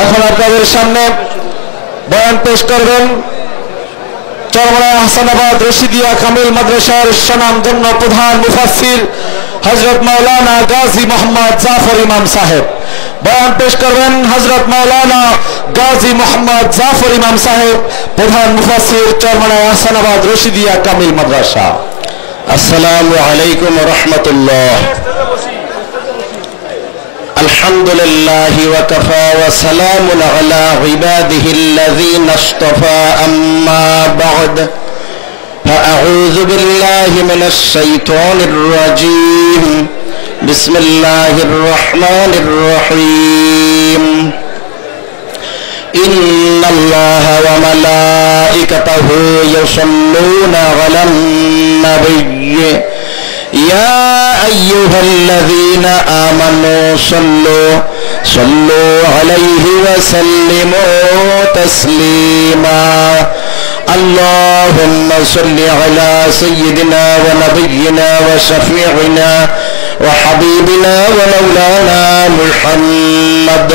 এখন আপনাদের সামনে বয়ান পেশ করবেন চরমরা হাসানাবাদ রশিদিয়া কামিল মাদ্রাসার স্বনামধন্য প্রধান মুফাসসির হযরত মাওলানা গাজী মোহাম্মদ জাফর ইমাম সাহেব। বয়ান পেশ করবেন হযরত মাওলানা গাজী মোহাম্মদ জাফর ইমাম সাহেব, প্রধান মুফাসসির চরমরা হাসানাবাদ রশিদিয়া কামিল মাদ্রাসা। আসসালামু আলাইকুম ওয়া রাহমাতুল্লাহ। আলহামদুলিল্লাহি ওয়া কাফা ওয়া সালামুন আলা ইবাদিহিল্লাযীনা ইসতাফা, আম্মা বা'দ। فأعوذ بالله من الشيطان الرجيم. بسم الله الرحمن الرحيم. إن الله وملائكته يصلون على النبي يا أيها الذين آمنوا صلوا عليه وسلموا تسليما. اللهم صل على سيدنا ونبينا وشفيعنا وحبيبنا ومولانا محمد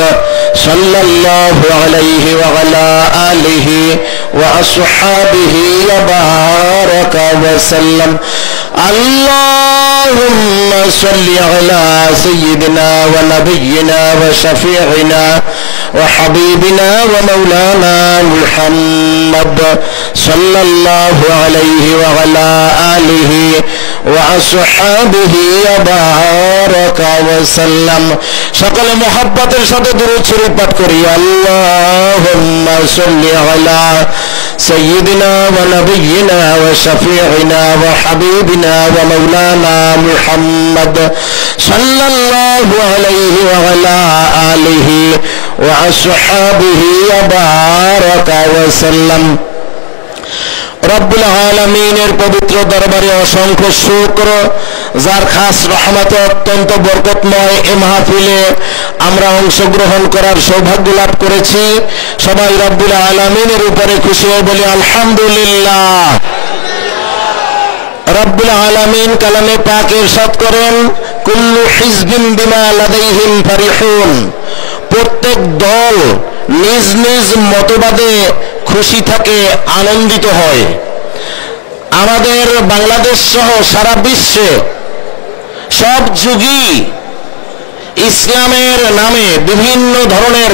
صلى الله عليه وعلى آله وأصحابه وبارك وسلم. اللهم صل على سيدنا ونبينا وشفيعنا وحبيبنا ومولانا محمد صلى الله عليه وعلى آله وأصحابه وبارك وسلم. সকলে মুহাব্বতের সাথে দুরূদ শরীফ পাঠ করি। আল্লাহুম্মা সাল্লি আলা সাইয়্যিদিনা ওয়া নাবিয়্যিনা ওয়া শাফিঈনা ওয়া হাবিবিনা ওয়া মাওলানা মুহাম্মদ সাল্লাল্লাহু আলাইহি ওয়া আলা আলিহি ওয়া আসহাবিহি ওয়া বারাকা ওয়া সাল্লাম। রব্বুল আলামিনের পবিত্র দরবারে অসংখ্য শুকর, যার খাস রহমতে অত্যন্ত বরকতময় এ মাহফিলে আমরা অংশগ্রহণ করার সৌভাগ্য লাভ করেছি। সবাই রব্বুল আলামিনের উপরে খুশি হয়ে বলি আলহামদুলিল্লাহ। রব্বুল আলামিন কালামে পাক ইরশাদ করেন, কুল্লু হিজবিন বিমা লাদাইহিম ফারিহুন। প্রত্যেক দল নিজ নিজ মতবাদে খুশি থাকে, আনন্দিত হয়। আমাদের বাংলাদেশ সহ সারা বিশ্বে সব যুগই ইসলামের নামে বিভিন্ন ধরনের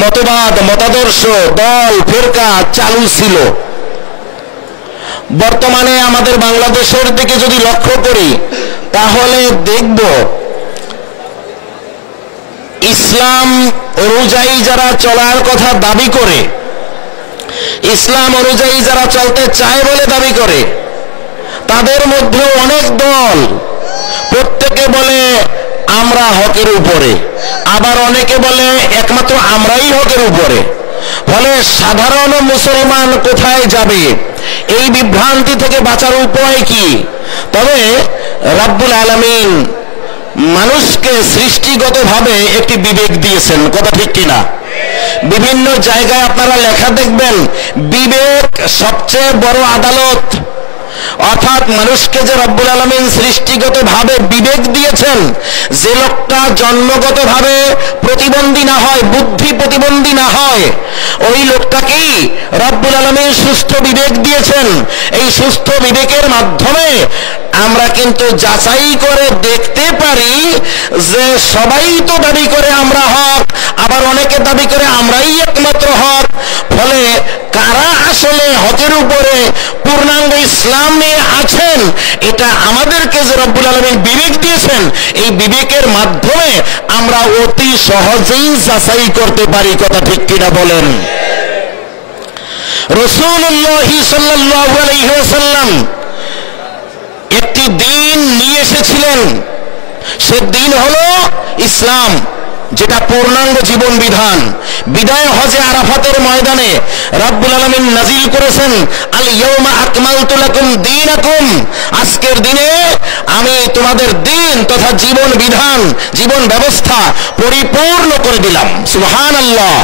মতবাদ, মতাদর্শ, দল, ফিরকা চালু ছিল। বর্তমানে আমাদের বাংলাদেশের দিকে যদি লক্ষ্য করি তাহলে দেখব ইসলাম অনুযায়ী যারা চলার কথা দাবি করে, ইসলাম অনুযায়ী যারা চলতে চায় বলে দাবি করে, তাদের মধ্যে অনেক দল, প্রত্যেকে বলে আমরা হকের উপরে, আবার অনেকে বলে একমাত্র আমরাই হকের উপরে। ফলে সাধারণ মুসলমান কোথায় যাবে? এই বিভ্রান্তি থেকে বাঁচার উপায় কি? তবে রব্বুল আলামিন মানুষকে সৃষ্টিগতভাবে একটি বিবেক দিয়েছেন, কথা ঠিক কিনা? বিভিন্ন জায়গায় আপনারা লেখা দেখবেন বিবেক সবচেয়ে বড় আদালত। অর্থাৎ মানুষকে যে রব্বুল আলামিন সৃষ্টিগতভাবে বিবেক দিয়েছেন, যে লোকটা জন্মগতভাবে প্রতিবন্ধী না হয়, বুদ্ধি প্রতিবন্ধী না হয়, ওই লোকটাকেই রব্বুল আলামিন সুস্থ বিবেক দিয়েছেন। এই সুস্থ বিবেকের মাধ্যমে আমরা কিন্তু যাচাই করে দেখতে পারি যে সবাই তো দাবি করে আমরা হক, আবার অনেকে দাবি করে আমরাই একমাত্র হক। ফলে কারা আসলে হকের উপরে পূর্ণাঙ্গ ইসলাম নিয়ে আছেন, এটা আমাদেরকে যে রব্বুল আলামিন বিবেক দিয়েছেন, এই বিবেকের মাধ্যমে আমরা অতি সহজেই যাচাই করতে পারি, কথা ঠিক কিনা বলেন? রাসূলুল্লাহ সাল্লাল্লাহু আলাইহি ওয়াসাল্লাম একটি দিন নিয়ে এসেছিলেন। সে দিন হলো ইসলাম, যেটা পূর্ণাঙ্গ জীবন বিধান। বিদায় হজে আরাফাতের ময়দানে রব্বুল আলামিন নাজিল করেছেন, আল ইয়াউমা আকমালতু লাকুম দীনাকুম। আজকের দিনে আমি তোমাদের দিন তথা জীবন বিধান, জীবন ব্যবস্থা পরিপূর্ণ করে দিলাম। সুবহানাল্লাহ।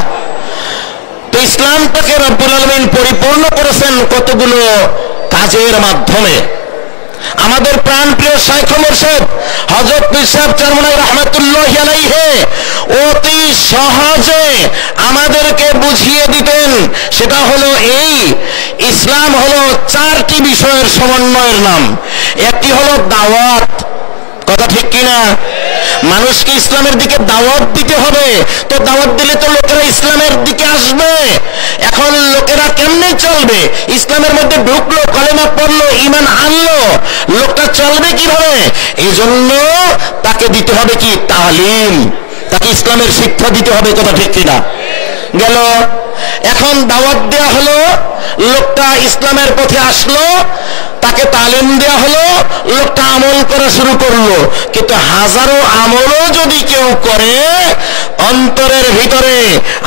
তো ইসলামটাকে রব্বুল আলামিন পরিপূর্ণ করেছেন কতগুলো কাজের মাধ্যমে। আমাদের প্রাণপ্রিয় শাইখ মুর্শিদ হযরত পীর সাহেব চরমনাই রাহমাতুল্লাহি আলাইহি অতি সহজে আমাদেরকে বুঝিয়ে দিতেন। সেটা হলো এই, ইসলাম হলো 4টি বিষয়ের সমন্বয়ের নাম। একটি হলো দাওয়াত, কথা ঠিক কিনা? মানুষকে ইসলামের দিকে দাওয়াত দিতে হবে, তো দাওয়াত দিলে তো লোকেরা ইসলামের দিকে আসবে। এখন লোকেরা কেমনে চলবে? ইসলামের মধ্যে ঢুকলো, কালেমা পড়লো, ঈমান আনলো, লোকটা চলবে কিভাবে? এই জন্য তাকে দিতে হবে কি? তালিম, তাকে ইসলামের শিক্ষা দিতে হবে, কথা ঠিক কিনা? গেল। এখন দাওয়াত দেয়া হলো, লোকটা ইসলামের পথে আসলো, তাকে তালিম দেয়া হলো, লোকটা আমল করা শুরু করলো। কিন্তু হাজারো আমলও যদি কেউ করে, অন্তরের ভিতরে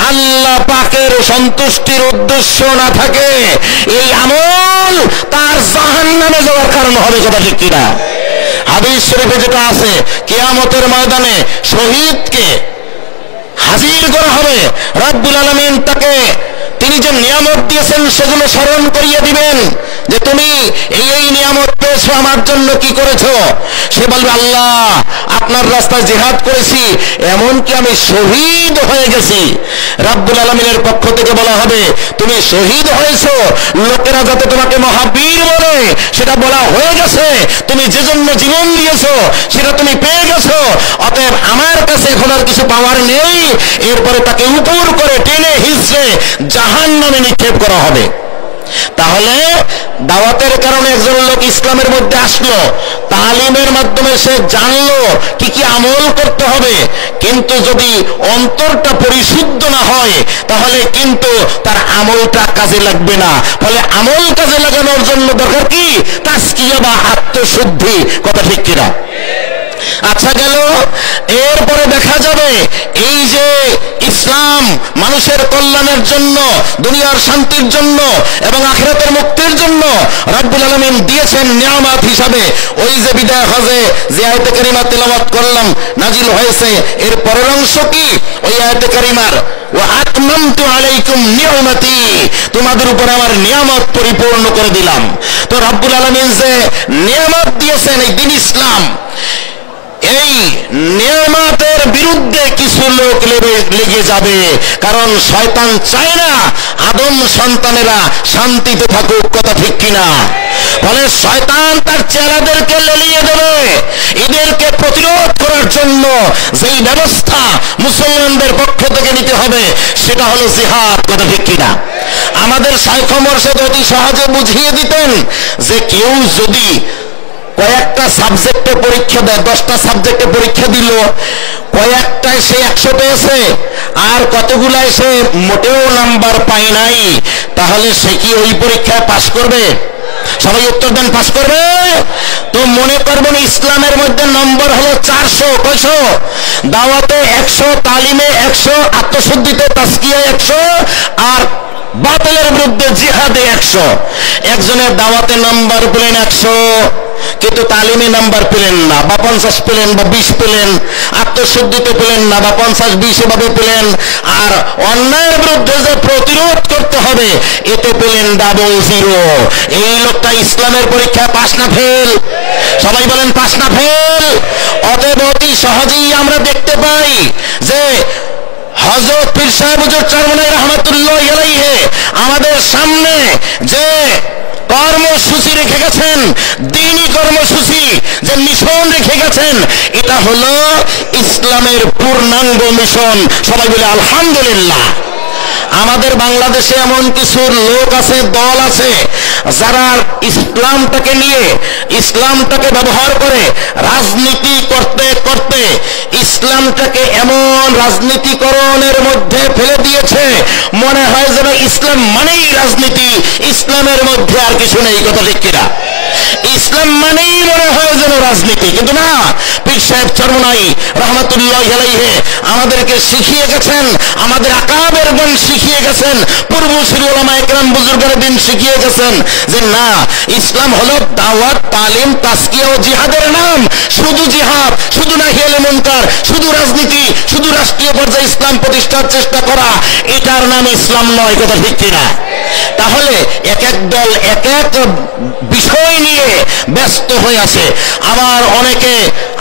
আল্লাহ পাকের সন্তুষ্টির উদ্দেশ্য না থাকে, এই আমল তার জাহান্নামে যাওয়ার কারণ হবে, কথা ঠিক কিনা? হাদিস শরীফে যেটা আছে, কিয়ামতের ময়দানে শহীদকে হাজির করা হবে, রব্বুল আলামিন তাকে তিনি যে নিয়ামত দিয়েছেন সেগুলো স্মরণ করিয়ে দিবেন, যে তুমি এই নিয়ামত পেয়েছো, আমার জন্য কি করেছো? সে বলবে, আল্লাহ আপনার রাস্তায় জিহাদ করেছি, এমনকি আমি শহীদ হয়ে গেছি। রব্বুল আলামিনের পক্ষ থেকে বলা হবে, তুমি শহীদ হয়েছো, লোকেরা যাতে তোমাকে মহাবীর বলে সেটা বলা হয়ে গেছে, তুমি যে জন্য জীবন দিয়েছো সেটা তুমি পেয়ে গেছো, অতএব আমার কাছে এখন আর কিছু পাওয়ার নেই। এরপরে তাকে উপর করে টেনে হিঁচড়ে জাহান্নামে নিক্ষেপ করা হবে। তাহলে দাওয়াতের কারণে একজন লোক ইসলামের মধ্যে আসলো, তালিমের মাধ্যমে সে জানলো কি কি আমল করতে হবে, কিন্তু যদি অন্তরটা পরিশুদ্ধ না হয় তাহলে কিন্তু তার আমলটা কাজে লাগবে না। ফলে আমল কাজে লাগানোর জন্য দরকার কি? তাজকিয়া বা আত্মশুদ্ধি, কথা ঠিক কিনা? আচ্ছা গেল। এরপরে দেখা যাবে এই যে ইসলাম মানুষের কল্যাণের জন্য, দুনিয়ার শান্তির জন্য এবং আখিরাতের মুক্তির জন্য রব্বুল আলামিন দিয়েছেন নিয়ামত হিসাবে। ওই যে বিদায় হজে যে আয়াতে কারিমা তেলাওয়াত করলাম, নাজিল হয়েছে, এর পরের অংশ কি? ওই আয়াতে কারিমার ওয়া আতমামতু আলাইকুম নিয়ামতি, তোমাদের উপর আমার নিয়ামত পরিপূর্ণ করে দিলাম। তো রব্বুল আলামিন যে নিয়ামত দিয়েছেন এই দিন ইসলাম, এই নিয়ামতের বিরুদ্ধে কিছু লোক লেগে যাবে, কারণ শয়তান চায় না আদম সন্তানেরা শান্তিতে থাকুক, কথা ঠিক কিনা? ফলে শয়তান তার চেলাদেরকে লেলিয়ে দেবে। এদেরকে প্রতিরোধ করার জন্য যেই ব্যবস্থা মুসলমানদের পক্ষ থেকে নিতে হবে সেটা হলো জিহাদ, কথা ঠিক কিনা? আমাদের শাইখ মুর্শিদ অতি সহজে বুঝিয়ে দিতেন যে কেউ যদি কয়েকটা সাবজেক্টে পরীক্ষা দেয়, 10টা সাবজেক্টে পরীক্ষা দিল, কয়েকটায় সে 100 পেয়েছে আর কতগুলায় সে মোটেও নাম্বার পায় নাই, তাহলে সে কি ওই পরীক্ষায় পাশ করবে? সবাই উত্তর দেন, পাশ করবে? তো মনে করবেন ইসলামের মধ্যে নম্বর হলো 400, কয়শো? দাওয়াতে 100, তালিমে 100, আত্মশুদ্ধিতে তাজকিয়ায় 100, আর বাতিলের বিরুদ্ধে জিহাদে 100। একজনের দাওয়াতে নাম্বার পেলেন 100, কিন্তু তালিমে নাম্বার পেলেন না, বা 50 পেলেন বা 20 পেলেন, আত্মশুদ্ধিতে পেলেন না, বা 50-20 এভাবে পেলেন, আর অন্যায়ের বিরুদ্ধে যে প্রতিরোধ করতে হবে এতে পেলেন 00। এই লোকটা ইসলামের পরীক্ষায় পাস না ফেল? সবাই বলেন পাস না ফেল? অতএব অতি সহজেই আমরা দেখতে পাই যে হযরত পীর সাহেব হুজুর চরমনাই রাহমাতুল্লাহি আলাইহি আমাদের সামনে যে কর্মসূচি রেখে গেছেন, দ্বীনি কর্মসূচি, যে মিশন রেখে গেছেন, এটা হলো ইসলামের পূর্ণাঙ্গ মিশন। সবাই বলে আলহামদুলিল্লাহ। আমাদের বাংলাদেশে এমন কিছু লোক আছে, দল আছে, যারা ইসলামটাকে নিয়ে, ইসলামটাকে ব্যবহার করে রাজনীতি করতে করতে ইসলামটাকে এমন রাজনীতিকরণের মধ্যে ফেলে দিয়েছে, মনে হয় যেন ইসলাম মানেই রাজনীতি, ইসলামের মধ্যে আর কিছু নেই, কথা ঠিক কিনা? ইসলাম মানেই মনে হয় যেন রাজনীতি, কিন্তু না। পীর সাহেব চরমনাই রাহমাতুল্লাহি আলাইহি আমাদেরকে শিখিয়ে গেছেন, আমাদের আকাবেরগণ শিখিয়ে গেছেন, পূর্বসূরি উলামায়ে কেরাম বুজুর্গরা দিন শিখিয়ে গেছেন যে না, ইসলাম হলো দাওয়াত, তালিম, তাজকিয়া ও জিহাদের নাম। শুধু জিহাদ, শুধু নাহি আনিল মুনকার, শুধু রাজনীতি, শুধু রাষ্ট্রীয় পর্যায়ে ইসলাম প্রতিষ্ঠার চেষ্টা করা, এটার নাম ইসলাম নয়, কথা ঠিক কিনা? তাহলে এক এক দল এক এক বিষয় নিয়ে ব্যস্ত হয়ে আছে। আবার অনেকে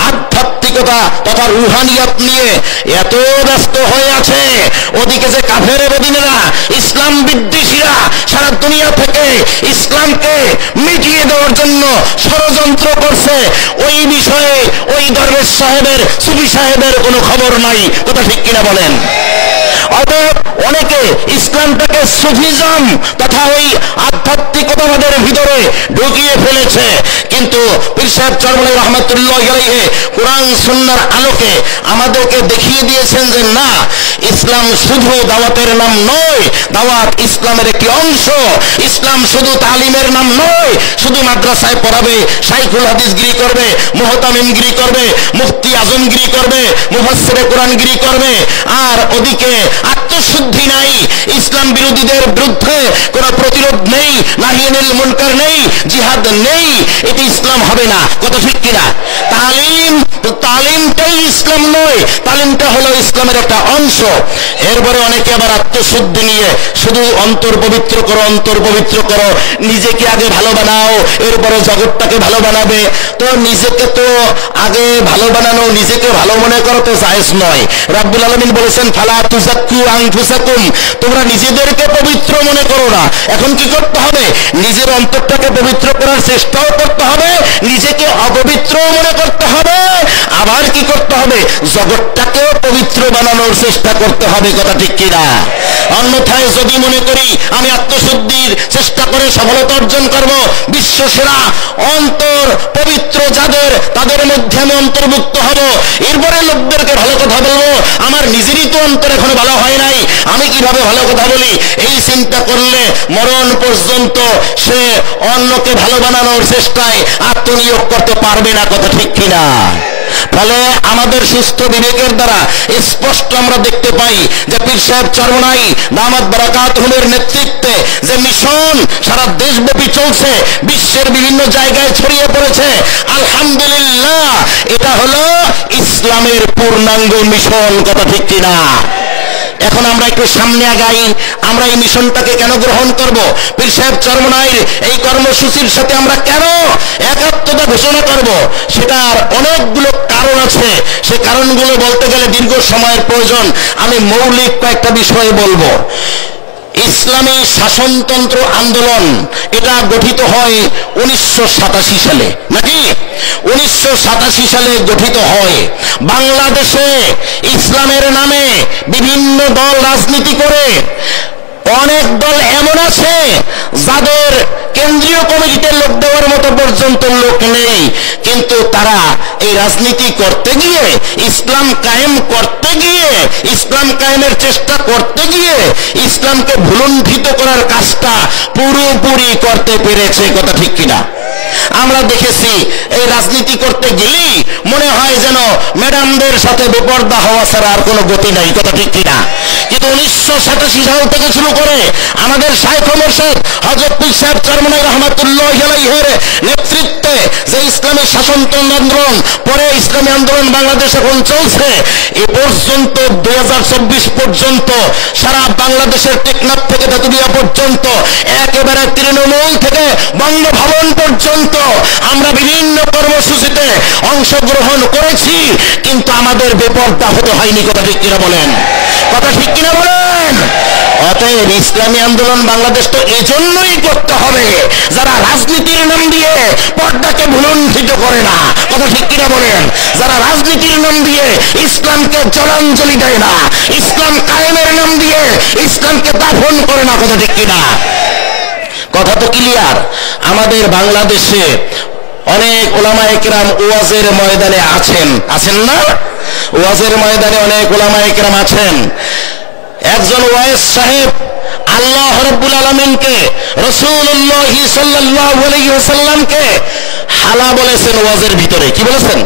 আধ্যাত্মিকতা তথা রুহানিয়াত নিয়ে এত ব্যস্ত হয়ে আছে, ওদিকে যে কাফের বেদিনেরা ইসলাম বিদ্বেষীরা সারা দুনিয়া থেকে ইসলামকে মিটিয়ে দেওয়ার জন্য ষড়যন্ত্র করছে, ওই বিষয়ে ওই দরবেশ সাহেবের সুফি সাহেবের কোনো খবর নাই। কথা ঠিক কিনা বলেন? অতএব অনেকে ইসলামটাকে সুফিজম তথা ওই আধ্যাত্মিকতাবাদের ভিতরে ঢুকিয়ে ফেলেছে। কিন্তু পীর সাহেব চরমনাই রহমাতুল্লাহ আলাইহি কোরআন সুন্নাহর আলোকে আমাদেরকে দেখিয়ে দিয়েছেন যে না, ইসলাম শুধু দাওয়াতের নাম নয়, দাওয়াত ইসলামের একটি অংশ। ইসলাম শুধু তালিমের নাম নয়, শুধু মাদ্রাসায় পড়াবে, শাইখুল হাদিসগিরি করবে, মুহতামিমগিরি করবে, মুফতি আজমগিরি করবে, মুফাসসিরে কোরআনগিরি করবে, আর ওদিকে আত্মশুদ্ধি নাই, ইসলাম বিরোধীদের বিরুদ্ধে কোনো প্রতিরোধ নেই, নাহিয়ানিল মুনকার নেই, জিহাদ নেই, এটি ইসলাম হবে না। কত ঠিক কিনা? তালিমটাই ইসলাম নয়, তালিমটা হলো ইসলামের একটা অংশ। এরপরে অনেকে আবার আত্মশুদ্ধি নিয়ে শুধু অন্তর পবিত্র করো, অন্তর পবিত্র করো, নিজেকে আগে ভালো বানাও, এরপরে জগৎটাকে ভালো বানাবে। তো নিজেকে তো আগে ভালো বানানো, নিজেকে ভালো মনে করো তো জায়েজ নয়। রাব্বুল আলামিন বলেছেন ফালা তুযাক্কু আনফুসাকুম, তোমরা নিজেদেরকে পবিত্র মনে করো না। এখন কি করতে হবে? নিজের অন্তরটাকে পবিত্র করার চেষ্টাও করতে হবে, নিজেকে অপবিত্র মনে করতে হবে, আবার কি করতে হবে? জগৎটাকেও পবিত্র বানানোর চেষ্টা করতে হবে। কথা ঠিক কিনা? অন্যথায় যদি মনে করি আমি আত্মশুদ্ধির চেষ্টা করে সফলতা অর্জন করব, বিশ্বসেরা অন্তর পবিত্র যাদের, তাদের মধ্যে আমি অন্তর্ভুক্ত হব, এরপরে লোকদেরকে ভালো কথা বলবো, আমার নিজেরই তো অন্তর এখনো ভালো হয় নাই, আমি কিভাবে ভালো কথা বলি? এই চিন্তা করলে মরণ পর্যন্ত সে অন্যকে ভালো বানানোর চেষ্টায় আত্মনিয়োগ করতে পারবে না। কথা ঠিক কিনা? ফলে আমাদের সুস্থ বিবেকের দ্বারা স্পষ্ট আমরা দেখতে পাই যে পীর সাহেব চরমনাই দামাত বারাকাতুহুমের নেতৃত্বে যে মিশন সারা দেশব্যাপী চলছে, বিশ্বের বিভিন্ন জায়গায় ছড়িয়ে পড়েছে, আলহামদুলিল্লাহ, এটা হলো ইসলামের পূর্ণাঙ্গ মিশন। কথা ঠিক কিনা? এখন আমরা একটু সামনে আগাই, আমরা এই মিশনটাকে কেন গ্রহণ করব? পীর সাহেব চরমনাইর এই কর্মসূচির সাথে আমরা কেন একাত্মতা ঘোষণা করব? সেটার অনেকগুলো কারণ আছে। সে কারণগুলো বলতে গেলে দীর্ঘ সময়ের প্রয়োজন। আমি মৌলিক কয়েকটা বিষয়ে বলবো। ইসলামী শাসনতন্ত্র আন্দোলন এটা গঠিত হয় 1987 সালে, নাকি 1987 সালে গঠিত হয়। বাংলাদেশে ইসলামের নামে বিভিন্ন দল রাজনীতি করে। অনেক দল এমন আছে যাদের কেন্দ্রীয় কমিটিতে লোক দেওয়ার মতো পর্যন্ত লোক নেই, কিন্তু তারা এই রাজনীতি করতে গিয়ে, ইসলাম কায়েম করতে গিয়ে, ইসলাম কায়েমের চেষ্টা করতে গিয়ে ইসলামকে ভুলুণ্ঠিত করার কাজটা পুরোপুরি করতে পেরেছে। কথা ঠিক কিনা? আমরা দেখেছি এই রাজনীতি করতে গেলেই মনে হয় যেন ম্যাডামদের সাথে বেপরদা হওয়া ছাড়া আর কোনো গতি নাই। কথা ঠিক কিনা? কিন্তু 1987 সাল থেকে শুরু করে আমাদের শাইখ মুর্শিদ হযরত পীর সাহেব চরমনাই রহমাতুল্লাহ আলাইহির নেতৃত্বে যে ইসলামী শাসনতন্ত্র আন্দোলন, পরে ইসলামী আন্দোলন বাংলাদেশ এখন চলছে, এ পর্যন্ত 2024 পর্যন্ত সারা বাংলাদেশের টেকনাফ থেকে তেতুলিয়া পর্যন্ত, একেবারে তৃণমূল থেকে বঙ্গভবন পর্যন্ত আমরা বিভিন্ন কর্মসূচিতে অংশগ্রহণ করেছি, কিন্তু আমাদের বেপরদা হতে হয়নি। কথা ঠিক কিনা বলেন? কথা ঠিক কিনা বলেন? অতএব ইসলামী আন্দোলন বাংলাদেশ তো এজন্যই করতে হবে যারা রাজনীতির নাম দিয়ে পর্দাকে ভুলুণ্ঠিত করে না। কথা ঠিক কিনা বলেন? যারা রাজনীতির নাম দিয়ে ইসলামকে জলাঞ্জলি দেয় না, ইসলাম কায়েমের নাম দিয়ে ইসলামকে দাফন করে না। কথা ঠিক কিনা? কথা তো ক্লিয়ার। আমাদের বাংলাদেশে অনেক উলামায়ে কেরাম ওয়াজের ময়দানে আছেন, আছেন না? ওয়াজের ময়দানে অনেক উলামায়ে কেরাম আছেন। একজন ওয়াইজ সাহেব আল্লাহ রাব্বুল আলামিনকে, রাসূলুল্লাহ সাল্লাল্লাহু আলাইহি ওয়াসাল্লামকে হালা বলেছেন ওয়াজের ভিতরে। কি বলেছেন?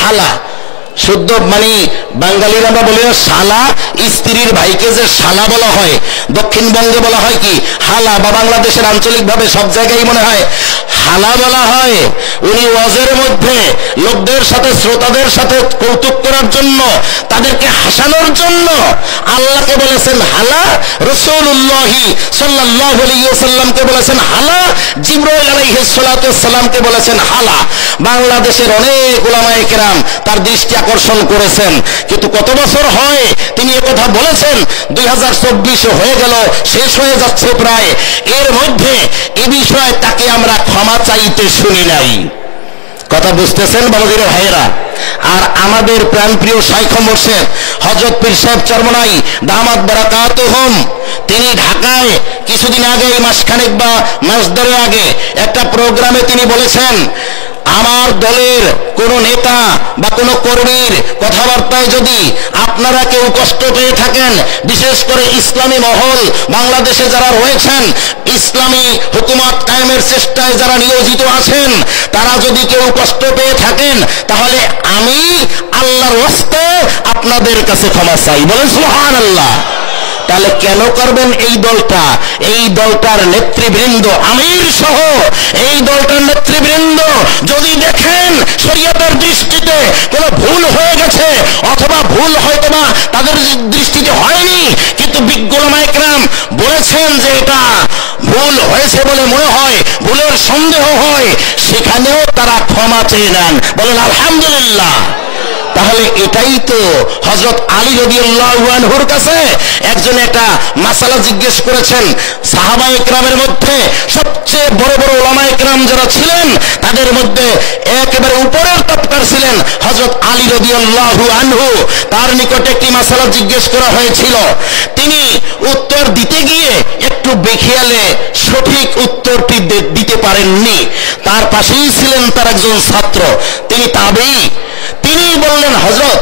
হালা। শুদ্ধ মানে বাঙালিরা আমরা বলি শালা, স্ত্রীর ভাইকে যে শালা বলা হয়, দক্ষিণবঙ্গে বলা হয় কি হালা, বা বাংলাদেশের আঞ্চলিকভাবে সব জায়গায় মনে হয় হালা বলা হয়। উনি ওয়াজের মধ্যে লোকদের সাথে, শ্রোতাদের সাথে কৌতুক করার জন্য, তাদেরকে হাসানোর জন্য আল্লাহকে বলেছেন হালা, রাসূলুল্লাহি সাল্লাল্লাহু আলাইহি ওয়াসাল্লামকে বলেছেন হালা, জিবরাইল আলাইহিস সালাতু ওয়াস সালামকে বলেছেন হালা। বাংলাদেশের অনেক উলামায়ে কেরাম তার দৃষ্টি আকর্ষণ করেছেন, কিন্তু কত বছর হয় তিনি একথা বলেছেন? 2024 হয়ে গেল, শেষ হয়ে যাচ্ছে প্রায়। এর মধ্যে এ বিষয়ে তাকে আমরা ক্ষমা চাইতে শুনি নাই। কথা বুঝতেছেন বাবাজির ভাইয়েরা? আর আমাদের প্রাণপ্রিয় শাইখ মুর্শিদ হযরত পীর সাহেব চরমনাই দামাত বারাকাতুহুম, তিনি ঢাকায় কিছুদিন আগে, মাসখানেক বা মাস দেড়েক আগে একটা প্রোগ্রামে তিনি বলেছেন, আমার দলের কোন নেতা বা কোন কর্মীর কথাবার্তায় যদি আপনারা কেউ কষ্ট পেয়ে থাকেন, বিশেষ করে ইসলামী মহল বাংলাদেশে যারা রয়েছেন, ইসলামী হুকুমত কায়েমের চেষ্টায় যারা নিয়োজিত আছেন, তারা যদি কেউ কষ্ট পেয়ে থাকেন, তাহলে আমি আল্লাহর ওয়াস্তে আপনাদের কাছে ক্ষমা চাই। বলেন সুবহানাল্লাহ। তাহলে কেন করবেন এই দলটা? এই দলটার নেতৃবৃন্দ, আমির সহ এই দলটার নেতৃবৃন্দ যদি দেখেন শরীয়তের দৃষ্টিতে কোনো ভুল হয়ে গেছে, অথবা ভুল হয়তোবা তাদের দৃষ্টিতে হয়নি, কিন্তু বিজ্ঞ উলামায়ে কেরাম বলেছেন যে এটা ভুল হয়েছে বলে মনে হয়, ভুলের সন্দেহ হয়, সেখানেও তারা ক্ষমা চেয়ে নেন। বলেন আলহামদুলিল্লাহ। তাহলে এটাই তো হযরত আলী রাদিয়াল্লাহু আনহুর কাছে একজন একটা মাসালা জিজ্ঞেস করেছেন। সাহাবায়ে কেরামের মধ্যে সবচেয়ে বড় বড় উলামায়ে কেরাম যারা ছিলেন, তাদের মধ্যে একেবারে উপরের তবকার ছিলেন হযরত আলী রাদিয়াল্লাহু আনহু। তার নিকটে একটি মাসালা জিজ্ঞেস করা হয়েছিল, তিনি উত্তর দিতে গিয়ে একটু বেখেয়ালে সঠিক উত্তরটি দিতে পারেননি। তার পাশেই ছিলেন তার একজন ছাত্র, তিনি তাবেঈ। তিনি বললেন, হযরত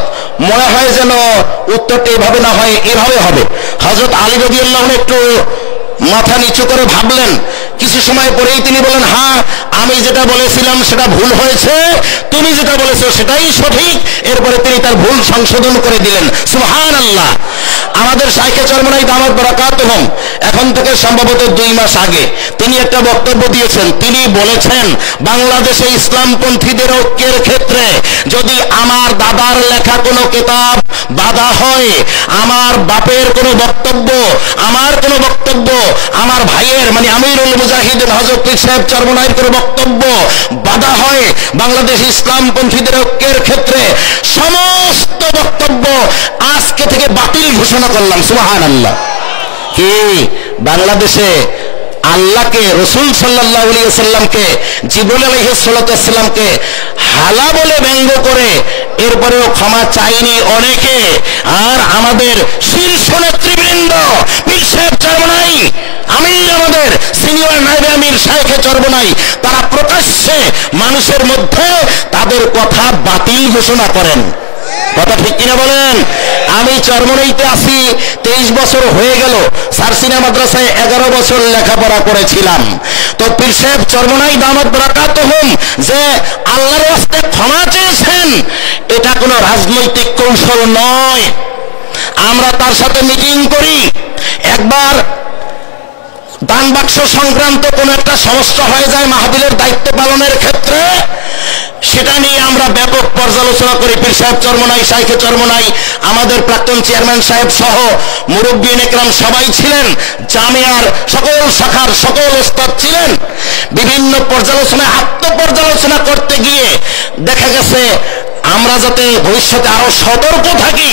মনে হয় যেন উত্তরটা এভাবে না হয় এভাবে হবে। হযরত আলী রাদিয়াল্লাহু আনহু একটু মাথা নিচু করে ভাবলেন, কিছু সময় পরেই তিনি বলেন, হ্যাঁ আমি যেটা বলেছিলাম সেটা ভুল হয়েছে, তুমি যেটা বলেছো সেটাই সঠিক। এরপরে তিনি তার ভুল সংশোধন করে দিলেন। সুবহানাল্লাহ। আমাদের শাইখে চরমনাই দামাত বারাকাতুহুম এখন থেকে সম্ভবত 2 মাস আগে তিনি একটা বক্তব্য দিয়েছেন। তিনি বলেছেন, বাংলাদেশে ইসলামপন্থীদের ঐক্যের ক্ষেত্রে যদি আমার দাদার লেখা কোনো কিতাব বাধা হয়, আমার বাপের কোনো বক্তব্য, আমার কোনো বক্তব্য, আমার ভাইয়ের মানে আমিরুল মুজাহিদিন হযরত পীর সাহেব চরমনাইয়ের কোনো বক্তব্য বাধা হয়, বাংলাদেশ ইসলামপন্থীদের ঐক্যের ক্ষেত্রে সমস্ত বক্তব্য আজকে থেকে বাতিল ঘোষণা করলাম। সুবহানাল্লাহ। কি বাংলাদেশে আল্লাহকে, রাসূল সাল্লাল্লাহু আলাইহি ওয়াসাল্লামকে, জিবরাইল আলাইহিস সালাতু ওয়াস সালামকে হালা বলে ব্যঙ্গ করে এরপরেও ক্ষমা চাইনি অনেকে। আর আমাদের শীর্ষ নেতৃবৃন্দ পীর সাহেব চরমনাই, আমির, আমাদের সিনিয়র নায়েবে আমির শাইখে চরমনাই, তারা প্রকাশ্যে মানুষের মধ্যে তাদের কথা বাতিল ঘোষণা করেন। কথা ঠিক কিনা বলেন? আমি চরমনাইতে আছি 23 বছর হয়ে গেল, সারসিনা মাদ্রাসায় 11 বছর লেখাপড়া করেছিলাম। তো পীর সাহেব চরমনাই দামাত বারাকাতুহুম যে আল্লাহর ওয়াস্তে ক্ষমা চেয়েছেন, এটা কোনো রাজনৈতিক কৌশল নয়। আমরা তার সাথে মিটিং করি, একবার দান বাক্স সংক্রান্ত কোন একটা সমস্যা হয়ে যায় মাহফিলের দায়িত্ব পালনের ক্ষেত্রে, সেটা নিয়ে আমরা ব্যাপক পর্যালোচনা করি। পীর সাহেব চরমনাই, শাইখে চরমনাই, আমাদের প্রাক্তন চেয়ারম্যান সাহেব সহ মুরব্বিন একরাম সবাই ছিলেন, জামিয়ার সকল শাখার সকল ওস্তাদ ছিলেন। বিভিন্ন পর্যালোচনায় আত্মপর্যালোচনা করতে গিয়ে দেখা গেছে আমরা যাতে ভবিষ্যতে আরো সতর্ক থাকি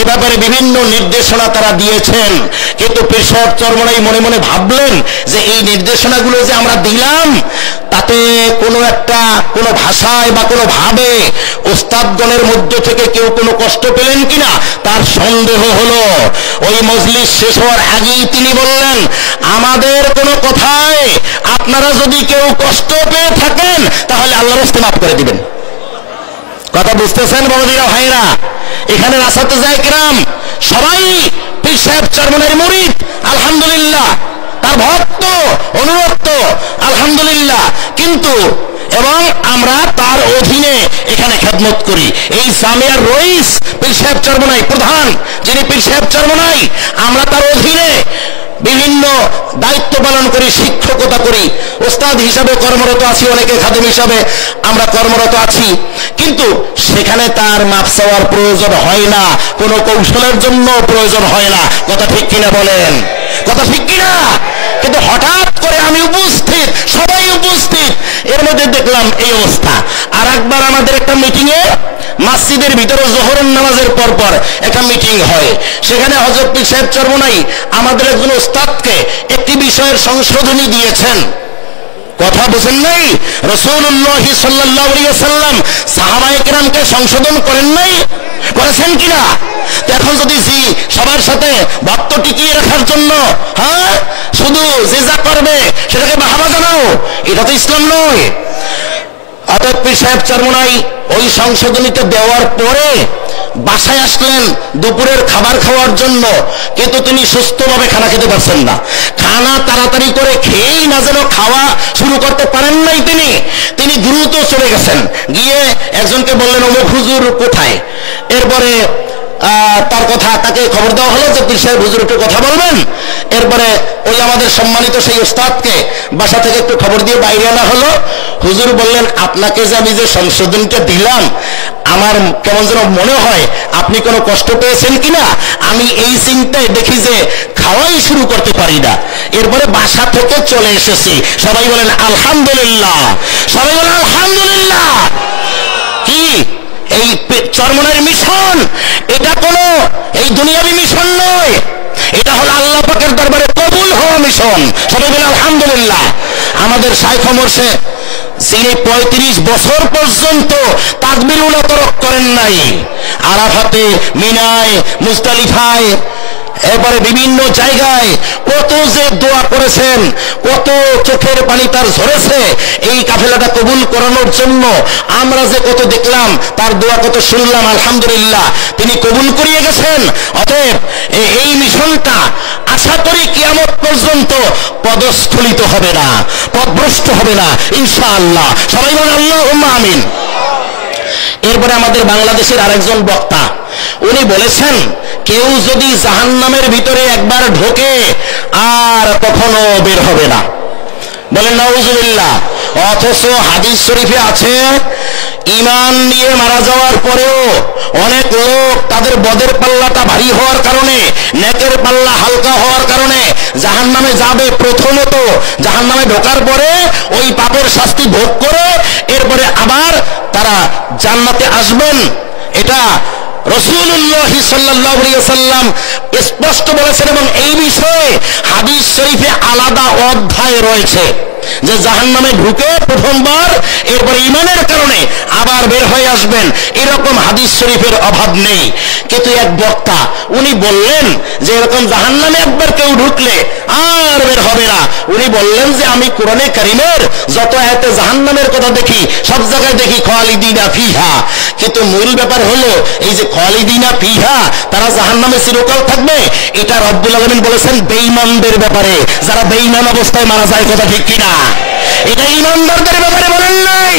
এ ব্যাপারে বিভিন্ন নির্দেশনা তারা দিয়েছেন। কিন্তু পীর সাহেব চরমনাই মনে মনে ভাবলেন যে এই নির্দেশনাগুলো যে আমরা দিলাম, তাতে কোনো ভাষায় বা কোনো ভাবে ওস্তাদগণের মধ্য থেকে কেউ কোনো কষ্ট পেলেন কিনা তার সন্দেহ হলো। ওই মজলিস শেষ হওয়ার আগেই তিনি বললেন, আমাদের কোনো কথায় আপনারা যদি কেউ কষ্ট পেয়ে থাকেন তাহলে আল্লাহর রাস্তে মাফ করে দিবেন। কথা বুঝতেছেন বাবাজিরা, ভাইরা? এখানে আসাতিজা কিরাম সবাই পীর সাহেব চরমনাইয়ের মুরিদ, আলহামদুলিল্লাহ, তার ভক্ত, অনুরক্ত, আলহামদুলিল্লাহ। কিন্তু এবং আমরা তার অধীনে এখানে খেদমত করি। এই জামিয়ার রইস পীর সাহেব চরমনাই প্রধান, যিনি পীর সাহেব চরমনাই, আমরা তার অধীনে বিভিন্ন দায়িত্ব পালন করি, শিক্ষকতা করি, ওস্তাদ হিসাবে কর্মরত আছি, অনেকে খাদেম হিসাবে আমরা কর্মরত আছি। কিন্তু সেখানে তার মাপ চাওয়ার প্রয়োজন হয় না, কোনো কৌশলের জন্য প্রয়োজন হয় না। কথা ঠিক কিনা বলেন? কথা ঠিক কিনা? কিন্তু হঠাৎ করে আমি উপস্থিত, সবাই উপস্থিত, এর মধ্যে দেখলাম এই অবস্থা। আর একবার আমাদের একটা মিটিংয়ে মসজিদের ভিতরে জোহরের নামাজের পর একটা মিটিং হয়। সেখানে হযরত পীর সাহেব চরমনাই আমাদের একজন ওস্তাদকে একটি বিষয়ের সংশোধনী দিয়েছেন। কথা বুঝেন নাই? রাসূলুল্লাহ সাল্লাল্লাহু আলাইহি ওয়াসাল্লাম সাহাবায়ে কেরামকে সংশোধন করেন নাই? করেছেন কিনা? এখন যদি জি সবার সাথে ভক্ত টিকিয়ে রাখার জন্য হ্যাঁ শুধু যে যা করবে সেটাকে বাহাবা জানাও, এটা তো ইসলাম নয়। অতএব পীর সাহেব চরমনাই ওই সংশোধনীতে দেওয়ার পরে বাসায় আসলেন দুপুরের খাবার খাওয়ার জন্য, কিন্তু তিনি সুস্থভাবে খানা খেতে পারছেন না। খানা তাড়াতাড়ি করে খেয়েই না যেন খাওয়া শুরু করতে পারেন নাই তিনি দ্রুত চলে গেছেন, গিয়ে একজনকে বললেন অমুক হুজুর কোথায়। এরপরে তার কথা তাকে খবর দেওয়া হলো যে পীর সাহেব হুজুর একটু কথা বলবেন। এরপরে ওই আমাদের সম্মানিত সেই ওস্তাদকে বাসা থেকে একটু খবর দিয়ে বাইরে আনা হলো। হুজুর বললেন, আপনাকে যে আমি যে সংশোধনটা দিলাম আমার কেমন যেন মনে হয় আপনি কোনো কষ্ট পেয়েছেন কিনা। আমি এই চিন্তায় দেখি যে খাওয়াই শুরু করতে পারি না। এরপরে বাসা থেকে চলে এসেছি। সবাই বলেন আলহামদুলিল্লাহ, সবাই বলেন আলহামদুলিল্লাহ। কি এই চরমনাইয়ের মিশন, এটা কোনো এই দুনিয়াবী মিশন নয়, এটা হলো আল্লাহ পাকের দরবারে কবুল হওয়া মিশন। সবাই বলে আলহামদুলিল্লাহ। আমাদের শাইখ মোর্শেদ যিনি 35 বছর পর্যন্ত তাকবীরুল তরক করেন নাই, আরাফাতে, মিনায়, মুজদালিফায়, এরপরে বিভিন্ন জায়গায় কত যে দোয়া করেছেন, কত চোখের পানি তার ঝরেছে এই কাফেলাটা কবুল করানোর জন্য। আমরা যে কত দেখলাম, তার দোয়া কত শুনলাম, আলহামদুলিল্লাহ তিনি কবুল করিয়ে গেছেন। অতএব এই মিশনটা আশা করি কিয়ামত পর্যন্ত পদস্খলিত হবে না, পথভ্রষ্ট হবে না ইনশাআল্লাহ। সবাই বলেন আল্লাহুম্মা আমিন। এরপরে আমাদের বাংলাদেশের আরেকজন বক্তা উনি বলেছেন, কেউ যদি জাহান্নামের ভিতরে একবার ঢোকে আর কখনো বের হবে না। বলেন নাউজুবিল্লাহ। অথচ হাদিস শরীফে আছে ঈমান নিয়ে মারা যাওয়ার পরেও অনেক লোক তাদের বদের পাল্লাটা ভারী হওয়ার কারণে, নেকের পাল্লা হালকা হওয়ার কারণে জাহান্নামে যাবে। প্রথমত জাহান্নামে ঢোকার পরে ওই পাপের শাস্তি ভোগ করে এরপরে আবার তারা জান্নাতে আসবেন। এটা রাসূলুল্লাহ সাল্লাল্লাহু আলাইহি ওয়াসাল্লাম স্পষ্ট বলেছেন, এবং এই বিষয়ে হাদিস শরীফে আলাদা অধ্যায় রয়েছে যে জাহান্নামে ঢুকে প্রথমবার এরপর ঈমানের কারণে আবার বের হয়ে আসবেন, এরকম হাদিস শরীফের অভাব নেই। কিন্তু এক বক্তা উনি বললেন যে এরকম জাহান্নামে একবার কেউ ঢুকলে আর বের হবে না। উনি বললেন যে আমি কোরআনে কারীমের যত আয়াতে জাহান্নামের কথা দেখি সব জায়গায় দেখি খালিদিনা ফিহা, কিন্তু মূল ব্যাপার হলো এই যে খালিদিনা ফিহা তারা জাহান্নামে চিরকাল থাকবে, এটা রব্বুল আলামিন বলেছেন বেঈমানদের ব্যাপারে, যারা বেঈমান অবস্থায় মারা যায়। কথা ঠিক কিনা? এটা ঈমানদারদের ব্যাপারে বলেন নাই।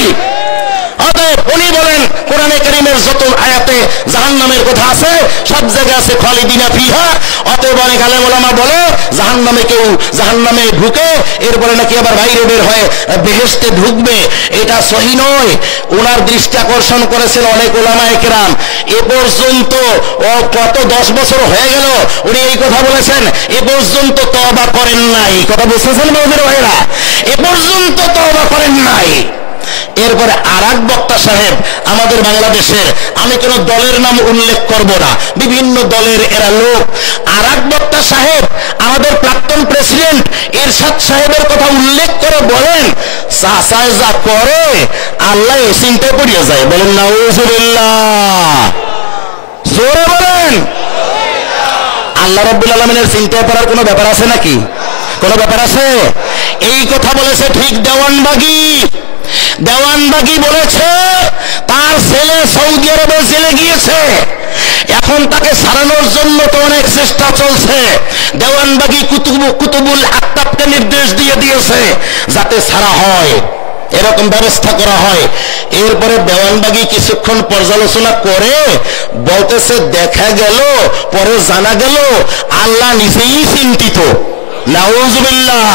অতএব উনি বলেন কোরআনে কারীমের যত আয়াতে জাহান্নামের কথা আছে সব জায়গায় আছে খালিদিনা ফিহা। অতএব অনেক আলেম ওলামা বলে জাহান্নামে কেউ জাহান্নামে ঢুকে এরপরে নাকি আবার বাইরে বের হয়ে বেহেশতে ঢুকবে, এটা সহিহ নয়। ওনার দৃষ্টি আকর্ষণ করেছেন অনেক ওলামায়ে কেরাম। এ পর্যন্ত কত 10 বছর হয়ে গেল উনি এই কথা বলেছেন, এ পর্যন্ত তওবা করেন নাই। কথা বুঝতেছেন বাবাদের ভাইরা? এ পর্যন্ত তওবা করেন নাই। এরপরে আরেক বক্তা সাহেব আমাদের বাংলাদেশের, আমি কোন দলের নাম উল্লেখ করব না, বিভিন্ন দলের এরা লোক, আরেক বক্তা সাহেব আমাদের প্রাক্তন প্রেসিডেন্ট এরশাদ সাহেবের কথা উল্লেখ করে বলেন, চাচায় যা করে আল্লাহ চিন্তায় পড়িয়ে যায়। বলেন নাউজুবিল্লাহ, জোরে বলেন। আল্লাহ রাব্বুল আলামিনের চিন্তায় পড়ার কোনো ব্যাপার আছে নাকি? কোনো ব্যাপার আছে? এই কথা বলেছে ঠিক দেওয়ানবাগী বলেছে তার ছেলে সৌদি আরবে জেলে গিয়েছে, এখন তাকে ছাড়ানোর জন্য তো অনেক চেষ্টা চলছে। দেওয়ানবাগী কুতুবুল আক্তাবকে নির্দেশ দিয়েছে যাতে ছাড়া হয়। এরকম ব্যবস্থা করা হয়। এরপরে দেওয়ানবাগি কিছুক্ষণ পর্যালোচনা করে বলতেছে, দেখা গেল, পরে জানা গেল আল্লাহ নিজেই চিন্তিত। নাউজুবিল্লাহ।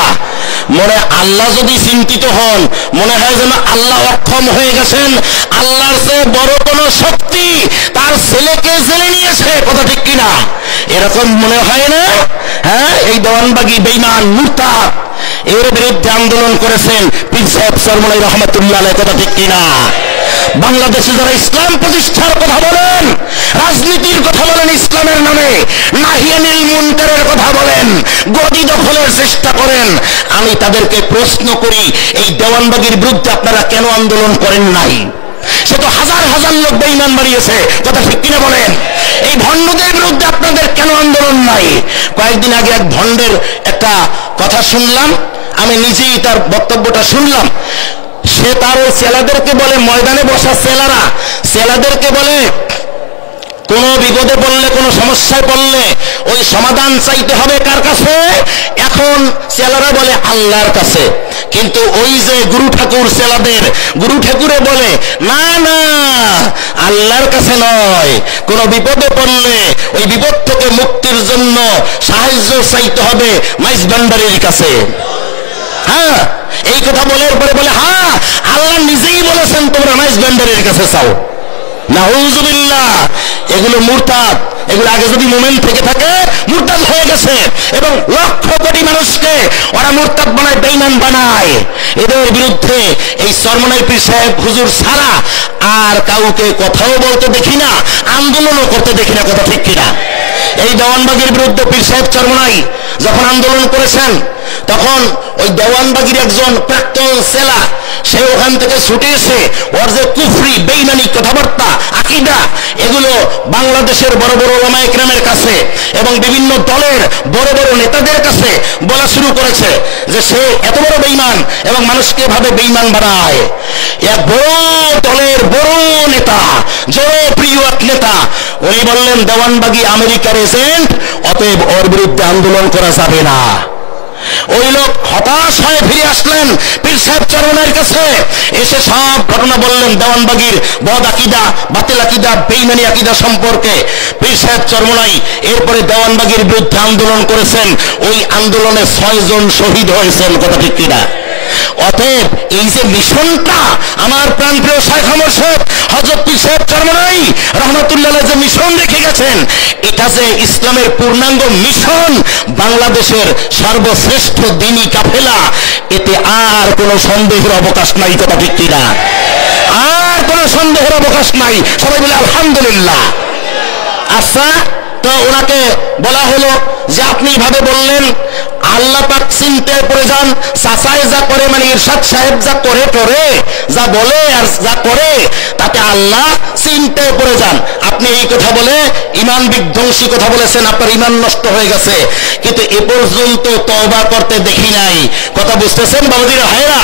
মনে আল্লাহ যদি চিন্তিত হন, মনে হয় যেন আল্লাহ অক্ষম হয়ে গেছেন, আল্লাহর চেয়ে বড় কোন শক্তি তার ছেলেকে জেলে নিয়েছে। কথা ঠিক কিনা? এরকম মনে হয় না? হ্যাঁ, এই দেওয়ানবাগি বেঈমান মুরতাদ এর বিরুদ্ধে আন্দোলন করেছেন পীর সাহেব চরমনাই রহমাতুল্লাহ আলাইহি। কথা ঠিক কিনা? বাংলাদেশে যারা ইসলাম প্রতিষ্ঠার কথা বলেন, রাজনীতির কথা বলেন, ইসলামের নামে নাহিয়ানিল মুনকারের কথা বলেন, গদি দখলের চেষ্টা করেন, আমি তাদেরকে প্রশ্ন করি, এই দেওয়ানবাগির বিরুদ্ধে আপনারা কেন আন্দোলন করেন নাই? সে তো হাজার হাজার লোক বেঈমান বাড়িয়েছে। কথা ঠিক কিনা বলেন? এই ভণ্ডদের বিরুদ্ধে আপনাদের কেন আন্দোলন নাই? কয়েকদিন আগে এক ভণ্ডের একটা কথা শুনলাম, আমি নিজেই তার বক্তব্যটা শুনলাম। সে তার ওই ছেলেদেরকে বলে, ময়দানে বসা ছেলেদেরকে বলে, কোন বিপদে পড়লে, কোন সমস্যায় পড়লে ওই সমাধান চাইতে হবে কার কাছে? এখন ছেলেরা বলে আল্লাহর কাছে। কিন্তু ওই যে গুরু ঠাকুর ছেলেদের, গুরু ঠাকুরে বলে না না, আল্লাহর কাছে নয়, কোন বিপদে পড়লে ওই বিপদ থেকে মুক্তির জন্য সাহায্য চাইতে হবে মাইজ ভান্ডারীর কাছে। হ্যাঁ, এই কথা বলে পরে বলে, হ্যাঁ আল্লাহ নিজেই বলেছেন তোমরা মাইজ ভান্ডারীর কাছে চাও। নাউজুবিল্লাহ। এগুলো মুরতাদ। এগুলো আগে যদি মুমিন থেকে থাকে মুরতাদ হয়ে গেছে, এবং লক্ষ কোটি মানুষকে ওরা মুরতাদ বানায়, বেঈমান বানায়। এদের বিরুদ্ধে এই চরমনাই পীর সাহেব হুজুর ছাড়া আর কাউকে কথাও বলতে দেখি না, আন্দোলনও করতে দেখি না। কথা ঠিক কিনা? এই দেওয়ানবাগির বিরুদ্ধে পীর সাহেব চরমনাই যখন আন্দোলন করেছেন, তখন ওই দেওয়ানবাগির একজন প্রাক্তন সেলা সে ওখান থেকে ছুটে এসে ওর যে কুফরি বেঈমানি কথাবার্তা আকীদা, এগুলো বাংলাদেশের বড় বড় উলামায়ে কেরামের কাছে এবং বিভিন্ন দলের বড় বড় নেতাদের কাছে বলা শুরু করেছে যে সে এত বড় বেঈমান এবং মানুষকে ভাবে বেঈমান বানায়। এক বড় দলের বড় নেতা, জনপ্রিয় এক নেতা, উনি বললেন দেওয়ানবাগি আমেরিকার এজেন্ট, অতএব ওর বিরুদ্ধে আন্দোলন করা যাবে না। ওই লোক হতাশ হয়ে ফিরে আসলেন পীর সাহেব চরমনাইয়ের কাছে, এসে সব ঘটনা বললেন দেওয়ানবাগির বদ আকীদা, বাতিল আকীদা, বেঈমানি আকীদা সম্পর্কে। পীর সাহেব চরমনাই এরপরে দেওয়ানবাগির বিরুদ্ধে আন্দোলন করেছেন। ওই আন্দোলনে 6 জন শহীদ হয়েছেন। কথা ঠিক কিনা? অতএব এই যে মিশনটা আমার প্রাণপ্রিয় শাইখ মুর্শিদ হযরত পীর সাহেব চরমনাই রহমাতুল্লাহ আলাইহি যে মিশন রেখে গেছেন, এটা যে ইসলামের পূর্ণাঙ্গ মিশন, বাংলাদেশের সর্বশ্রেষ্ঠ দ্বীনি কাফেলা, এতে আর কোনো সন্দেহের অবকাশ নাই। কথা ঠিক কিনা? আর কোনো সন্দেহের অবকাশ নাই। সবাই বলে আলহামদুলিল্লাহ। আচ্ছা, তো ওনাকে বলা হলো যে আপনি ভাবে বললেন আল্লাহ পাক চিনতে পড়ে যান, চাচাই যা করে মানে ইরশাদ সাহেব যা করে করে যা বলে আর যা করে তাতে আল্লাহ চিনতে পড়ে যান। আপনি এই কথা বলে ঈমান বিধ্বংসী কথা বলেছেন, আপনার ঈমান নষ্ট হয়ে গেছে, কিন্তু এ পর্যন্ত তওবা করতে দেখি নাই। কথা বুঝতেছেন বাবাজিরা ভাইরা?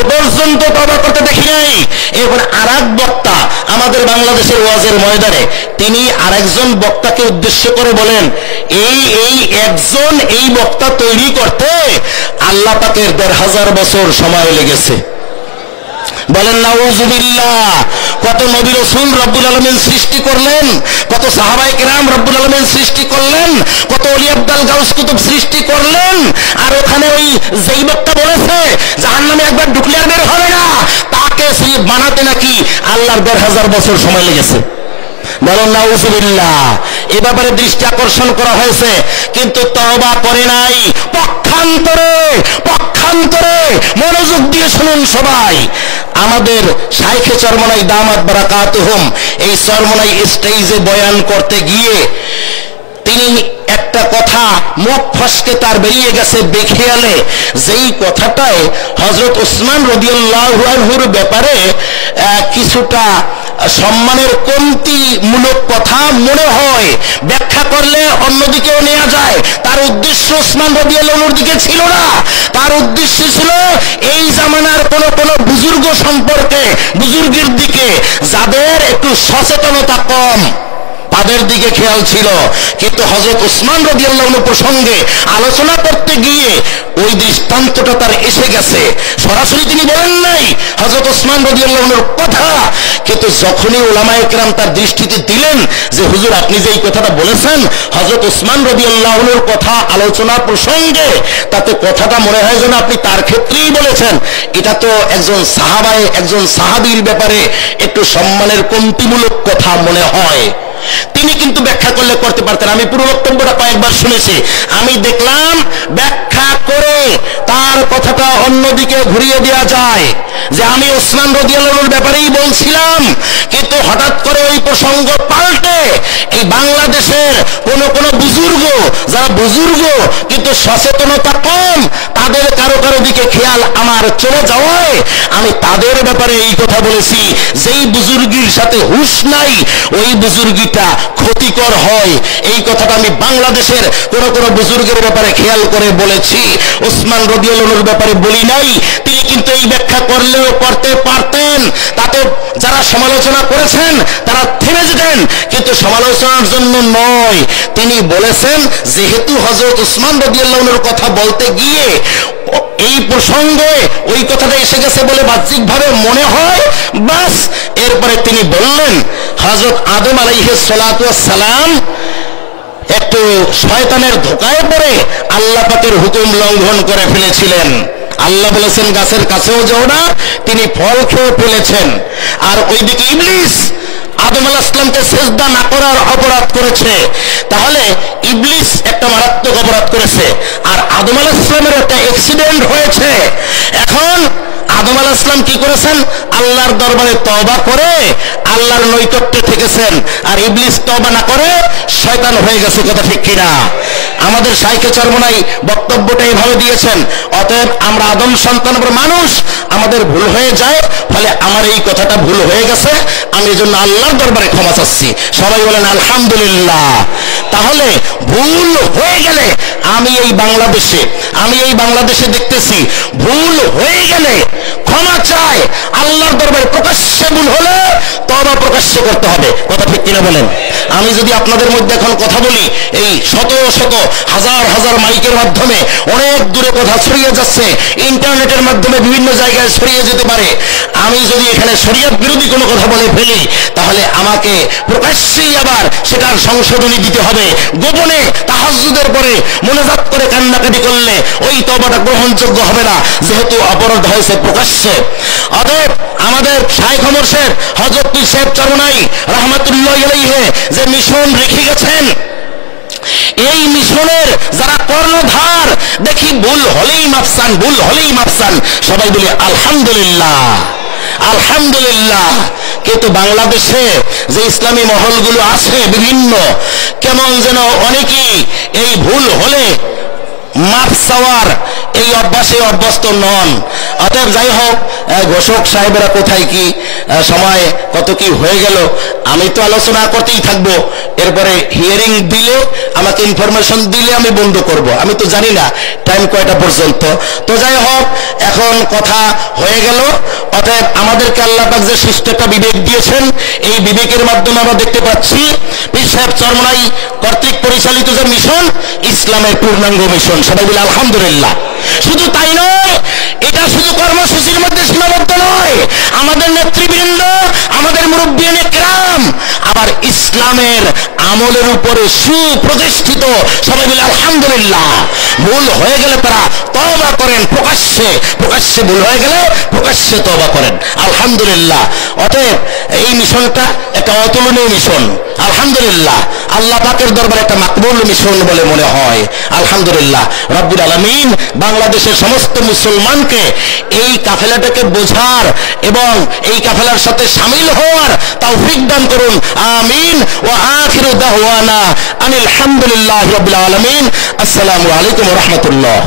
এ পর্যন্ত তওবা করতে দেখি নাই। এরপর আরেক বক্তা আমাদের বাংলাদেশের ওয়াজের ময়দানে তিনি আরেকজন বক্তাকে উদ্দেশ্য করে বলেন, এই একজন এই বক্তা তৈরি করতে আল্লাহ পাকের ১৫০০ বছর সময় লেগেছে। বলেন নাউজুবিল্লাহ। কত নবী রাসূল রব্বুল আলামিন সৃষ্টি করলেন, কত সাহাবায়ে কেরাম রব্বুল আলামিন সৃষ্টি করলেন, কত ওলি আব্দাল গাউস কুতুব সৃষ্টি করলেন, আর ওখানে ওই যেই বক্তা বলেছে জাহান্নামে একবার ঢুকলে আর বের হবে না, তাকে সেই বানাতে নাকি আল্লাহর ১৫০০ বছর সময় লেগেছে। বলেন নাউজুবিল্লাহ। এ ব্যাপারে দৃষ্টি আকর্ষণ করা হয়েছে, কিন্তু তওবা করে নাই। পক্ষান্তরে মনোযোগ দিয়ে শুনুন সবাই। আমাদের শাইখে চরমনাই দামাত বারাকাতুহুম এই চরমনাই স্টেজে বয়ান করতে গিয়ে তিনি একটা কথা মুখ ফসকে তার বেরিয়ে গেছে বেখেয়ালে, যেই কথাটায় হযরত ওসমান রাদিয়াল্লাহু আনহুর ব্যাপারে কিছুটা সম্মানের কমতিমূলক কথা মনে হয়, ব্যাখ্যা করলে অন্যদিকেও নেওয়া যায়। তার উদ্দেশ্য ওসমান রাদিয়াল্লাহু আনহুর দিকে ছিল না, তার উদ্দেশ্য ছিল এই জামানার কোন বুজুর্গ সম্পর্কে, বুজুর্গের দিকে যাদের একটু সচেতনতা কম, তাদের দিকে খেয়াল ছিল। কিন্তু হযরত উসমান রাদিয়াল্লাহু আনহু প্রসঙ্গে আলোচনা করতে গিয়ে ওই দৃষ্টান্তটা তার এসে গেছে। সরাসরি তিনি বলেন নাই হযরত উসমান রাদিয়াল্লাহু আনহুর কথা, কিন্তু যখনই উলামায়ে কেরাম তার দৃষ্টিতে দিলেন যে হুজুর আপনি যে এই কথাটা বলেছেন হযরত উসমান রাদিয়াল্লাহু আনহুর কথা আলোচনা প্রসঙ্গে, তাতে কথাটা মনে হয় যেন আপনি তার ক্ষেত্রেই বলেছেন। এটা তো একজন সাহাবীর ব্যাপারে একটু সম্মানের কমতিমূলক কথা মনে হয়। তিনি কিন্তু ব্যাখ্যা করলে করতে পারতেন। আমি পুরো বক্তব্যটা কয়েকবার শুনেছি। আমি দেখলাম ব্যাখ্যা করে তার কথাটা অন্যদিকে ঘুরিয়ে দেওয়া যায়, যে আমি ওসমান রাদিয়াল্লাহু আনহুর ব্যাপারেই বলছিলাম, কিন্তু হঠাৎ করে ওই প্রসঙ্গ পাল্টে এই বাংলাদেশের কোন বুজুর্গ, যারা বুজুর্গ কিন্তু সচেতনতা কম, তাদের কারো দিকে খেয়াল আমার চলে যাওয়ায় আমি তাদের ব্যাপারে এই কথা বলেছি। যেই বুজুর্গির সাথে হুঁশ নাই ওই বুজুর্গিটা ক্ষতিকর হয়, এই কথাটা আমি বাংলাদেশের কোন বুজুর্গের ব্যাপারে খেয়াল করে বলেছি। ওসমান রাদিয়াল্লাহু আনহুর ব্যাপারে বলি নাই। তিনি কিন্তু এই ব্যাখ্যা করলেও করতে পারতেন, তাতে যারা সমালোচনা করেছেন তারা থেমে যেতেন, কিন্তু সমালোচনার জন্য নয়। তিনি বলেছেন যেহেতু হযরত উসমান রাদিয়াল্লাহু আনহুর কথা বলতে গিয়ে এই প্রসঙ্গে ওই কথাটা এসে গেছে বলে বাহ্যিকভাবে মনে হয়, বাস এরপরে তিনি বললেন হযরত আদম আলাইহিস সালাতু ওয়াস সালাম একটু শয়তানের ধোঁকায় পড়ে আল্লাহ পাকের হুকুম লঙ্ঘন করে ফেলেছিলেন। আল্লাহ বলেছেন গাছের কাছেও যাও না, তিনি ফল খেয়ে ফেলেছেন। আর ওইদিকে ইবলিস আদম আলাইহিস সালামকে সিজদা না করার অপরাধ করেছে। তাহলে ইবলিস একটা মারাত্মক অপরাধ করেছে, আর আদম আলাইহিস সালামের একটা অ্যাক্সিডেন্ট হয়েছে। এখন আদম আলাইহিস সালাম কি করেছেন? আল্লাহর দরবারে তওবা করে আল্লাহর নৈকট্যে থেকেছেন, আর ইবলিস তওবা না করে শয়তান হয়ে গেছে। কথা ঠিক কিনা? আমাদের শাইখে চরমনাই বক্তব্যটা এইভাবে দিয়েছেন, অতএব আমরা আদম সন্তান মানুষ, আমাদের ভুল হয়ে যায়, ফলে আমার এই কথাটা ভুল হয়ে গেছে, আমি এজন্য আল্লাহর দরবারে ক্ষমা চাচ্ছি। সবাই বলেন আলহামদুলিল্লাহ। তাহলে ভুল হয়ে গেলে আমি এই বাংলাদেশে দেখতেছি ভুল হয়ে গেলে ক্ষমা চাই আল্লাহর দরবারে। প্রকাশ্যে ভুল হলে তওবা প্রকাশ্যে করতে হবে। কথা ঠিক কিনা বলেন? আমি যদি আপনাদের মধ্যে এখন কথা বলি, এই শত শত হাজার মাইকের মাধ্যমে অনেক দূরে কথা ছড়িয়ে যাচ্ছে, ইন্টারনেটের মাধ্যমে বিভিন্ন জায়গায় ছড়িয়ে যেতে পারে। আমি যদি এখানে শরীয়ত বিরোধী কোনো কথা বলে ফেলি, তাহলে আমাকে প্রকাশ্যেই আবার সেটার সংশোধনী দিতে হবে। গোপনে তাহাজ্জুদের পরে মুনাজাত করে কান্নাকাটি করলে ওই তওবাটা গ্রহণযোগ্য হবে না, যেহেতু অপরাধ হয়েছে প্রকাশ্যে। অতএব আমাদের শাইখ মুর্শিদ হযরত পীর সাহেব চরমনাই রাহমাতুল্লাহি আলাইহি যে মিশন রেখে গেছেন, এই মিশনের যারা কর্ণধার, দেখি ভুল হলেই মাফসান, সবাই বলি আলহামদুলিল্লাহ আলহামদুলিল্লাহ। কিন্তু বাংলাদেশে যে ইসলামী মহলগুলো আছে বিভিন্ন, কেমন যেন অনেকেই এই ভুল হলে মাফ চাওয়ার এই অভ্যাসে অভ্যস্ত নন। অতএব যাই হোক, ঘোষক সাহেবেরা কোথায় কি সময় কত কি হয়ে গেল, আমি তো আলোচনা করতেই থাকবো। এরপরে হিয়ারিং দিলে আমাকে ইনফরমেশন দিলে আমি বন্ধ করব, আমি তো জানি না টাইম কয়টা পর্যন্ত। তো যাই হোক, এখন কথা হয়ে গেল। অতএব আমাদেরকে আল্লাহ পাক যে সৃষ্ট একটা বিবেক দিয়েছেন, এই বিবেকের মাধ্যমে আমরা দেখতে পাচ্ছি পীর সাহেব চরমনাই কর্তৃক পরিচালিত যে মিশন, ইসলামের পূর্ণাঙ্গ মিশন। সবাই বলে আলহামদুলিল্লাহ। শুধু তাই নয়, এটা শুধু কর্মসূচির মধ্যে সীমাবদ্ধ নয়। আমাদের নেতৃবৃন্দ, আমাদের মুরব্বিয়ানে কেরাম আবার ইসলামের আমলের উপরে সুপ্রতিষ্ঠিত। সবাই বলে আলহামদুলিল্লাহ। ভুল হয়ে গেলে তারা তওবা করেন প্রকাশ্যে ভুল হয়ে গেলে প্রকাশ্যে তওবা করেন। আলহামদুলিল্লাহ। অতএব এই মিশনটা একটা অতুলনীয় মিশন। আলহামদুলিল্লাহ। আল্লাহ পাকের দরবারে একটা মাকবুল মিশন বলে মনে হয়। আলহামদুলিল্লাহ। রব্বুল আলামিন বাংলাদেশের সমস্ত মুসলমানকে এই কাফেলাটাকে বোঝার এবং এই কাফেলার সাথে শামিল হওয়ার তৌফিক দান করুন। আমিন। ওয়া আখিরু দাওয়ানা আনিল হামদুলিল্লাহি রাব্বিল আলামিন। আসসালামু আলাইকুম ওয়া রাহমাতুল্লাহ।